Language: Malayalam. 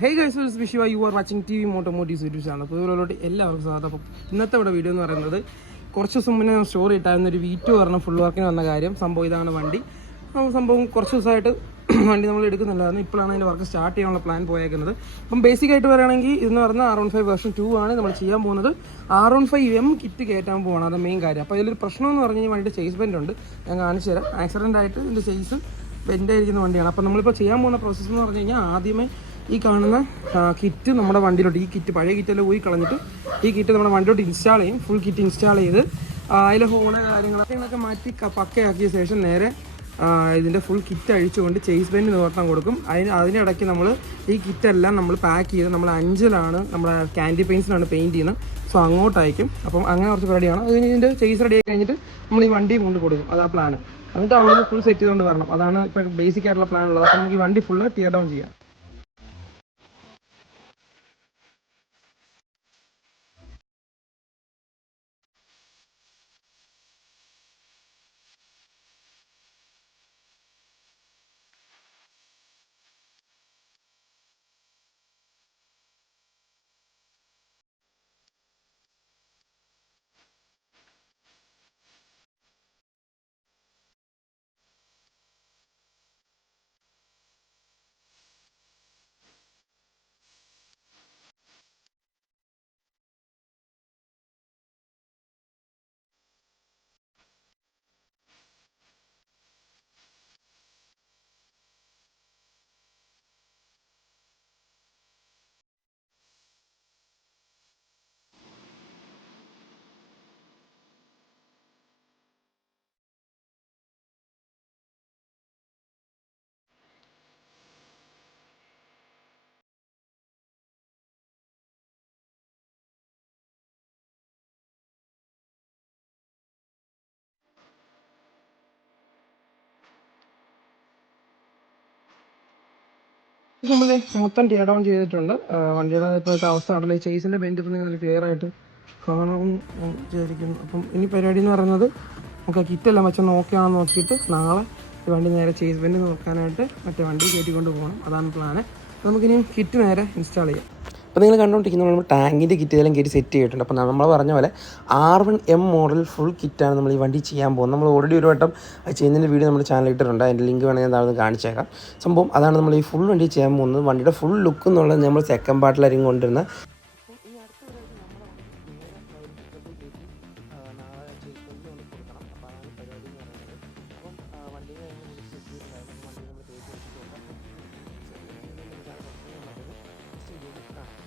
Hey guys, this is Shiva. You are watching T V motomotives YouTube channel. അപ്പോൾ ഇതിലോട്ട് എല്ലാവർക്കും സ്വാഗതം. അപ്പോൾ ഇന്നത്തെ ഇവിടെ വീഡിയോ എന്ന് പറയുന്നത് കുറച്ച് ദിവസം മുന്നേ സ്റ്റോറി ഇട്ടായിരുന്ന ഒരു V2 പറഞ്ഞ ഫുൾ വർക്കിന് വന്ന കാര്യം. സംഭവം ഇതാണ് വണ്ടി. സംഭവം കുറച്ച് ദിവസമായിട്ട് വണ്ടി നമ്മൾ എടുക്കുന്നുണ്ടായിരുന്നു. ഇപ്പോഴാണ് അതിൻ്റെ വർക്ക് സ്റ്റാർട്ട് ചെയ്യാനുള്ള പ്ലാൻ പോയേക്കുന്നത്. അപ്പം ബേസിക്കായിട്ട് പറയുകയാണെങ്കിൽ ഇതെന്ന് പറഞ്ഞാൽ R15 വേർഷൻ 2 ആണ് നമ്മൾ ചെയ്യാൻ പോകുന്നത്. R15M കിറ്റ് കയറ്റാൻ പോവാണ്, അത് മെയിൻ കാര്യം. അപ്പോൾ ഇതിലൊരു പ്രശ്നം എന്ന് പറഞ്ഞു കഴിഞ്ഞാൽ വണ്ടിയുടെ ചേസ് ബെൻഡ് ഉണ്ട്. ഞാൻ കാണിച്ചു തരാം. ആക്സിഡൻ്റ് ആയിട്ട് ഇതിൻ്റെ ചേസ് ബെൻഡായിരിക്കുന്ന വണ്ടിയാണ്. അപ്പോൾ നമ്മളിപ്പോൾ ചെയ്യാൻ പോകുന്ന പ്രോസസ്സ് എന്ന് പറഞ്ഞു കഴിഞ്ഞാൽ ആദ്യമേ ഈ കാണുന്ന കിറ്റ് നമ്മുടെ വണ്ടിയിലോട്ട്, ഈ കിറ്റ് പഴയ കിറ്റെല്ലാം പോയി കളഞ്ഞിട്ട് ഈ കിറ്റ് നമ്മുടെ വണ്ടിയിലോട്ട് ഇൻസ്റ്റാൾ ചെയ്യും. ഫുൾ കിറ്റ് ഇൻസ്റ്റാൾ ചെയ്ത് അതിലെ ഹോണ് കാര്യങ്ങളൊക്കെ മാറ്റി പക്കയാക്കിയ ശേഷം നേരെ ഇതിൻ്റെ ഫുൾ കിറ്റ് അഴിച്ചുകൊണ്ട് ചേസ് ബെൻഡ് നിവർത്താൻ കൊടുക്കും. അതിനിടയ്ക്ക് നമ്മൾ ഈ കിറ്റെല്ലാം നമ്മൾ പാക്ക് ചെയ്ത് നമ്മൾ 5-ലാണ് നമ്മുടെ ക്യാൻഡി പെയിൻസിലാണ് പെയിൻറ്റ് ചെയ്യുന്നത്. സോ അങ്ങോട്ടയക്കും. അപ്പം അങ്ങനെ കുറച്ച് റെഡിയാണ്. അതിന് ഇതിൻ്റെ ചേസ് റെഡി ആയി കഴിഞ്ഞിട്ട് നമ്മൾ ഈ വണ്ടിയും കൊണ്ട് കൊടുക്കും. അതാ പ്ലാൻ. എന്നിട്ട് അവിടെ ഫുൾ സെറ്റ് ചെയ്തുകൊണ്ട് വരണം. അതാണ് ഇപ്പോൾ ബേസിക് ആയിട്ടുള്ള പ്ലാൻ ഉള്ളത്. അപ്പോൾ നമുക്ക് ഈ വണ്ടി ഫുള്ള് ടിയർ ഡൗൺ ചെയ്യാം. നമ്മൾ മൊത്തം ടിയർ ഡൗൺ ചെയ്തിട്ടുണ്ട്. വണ്ടിയുടെ ഇപ്പോഴത്തെ അവസ്ഥ ഉണ്ടല്ലോ, ഈ ചേസിൻ്റെ ബെൻഡ് ഇപ്പം നിങ്ങൾ ക്ലിയർ ആയിട്ട് കാണാമെന്ന് വിചാരിക്കുന്നു. അപ്പം ഇനി പരിപാടി എന്ന് പറയുന്നത് നമുക്ക് കിറ്റെല്ലാം വെച്ചൊന്ന് ഓക്കെ ആണെന്ന് നോക്കിയിട്ട് നാളെ ഈ വണ്ടി നേരെ ചേസ് ബെൻഡ് നോക്കാനായിട്ട് മറ്റേ വണ്ടി കയറ്റിക്കൊണ്ട് പോകണം. അതാണ് പ്ലാന്. നമുക്കിനി കിറ്റ് നേരെ ഇൻസ്റ്റാൾ ചെയ്യാം. അപ്പോൾ നിങ്ങൾ കണ്ടുകൊണ്ടിരിക്കുന്നത് നമ്മൾ ടാങ്കിൻ്റെ കിറ്റെല്ലാം കയറ്റി സെറ്റ് ചെയ്തിട്ടുണ്ട്. അപ്പോൾ നമ്മൾ പറഞ്ഞ പോലെ R1M മോഡൽ ഫുൾ കിറ്റാണ് നമ്മൾ ഈ വണ്ടി ചെയ്യാൻ പോകുന്നത്. നമ്മൾ ഓൾറെഡി ഒരു വട്ടം ചെയ്യുന്നതിൻ്റെ വീഡിയോ നമ്മുടെ ചാനലിൽ ഇട്ടിട്ടുണ്ട്. അതിൻ്റെ ലിങ്ക് വേണമെങ്കിൽ ഞാൻ താഴെ കാണിച്ചേക്കാം. സംഭവം അതാണ് നമ്മൾ ഈ ഫുൾ വണ്ടി ചെയ്യാൻ പോകുന്നത്. വണ്ടിയുടെ ഫുൾ ലുക്ക് എന്നുള്ളത് നമ്മൾ സെക്കൻഡ് പാർട്ടിലായിരിക്കും കൊണ്ടുവരുന്ന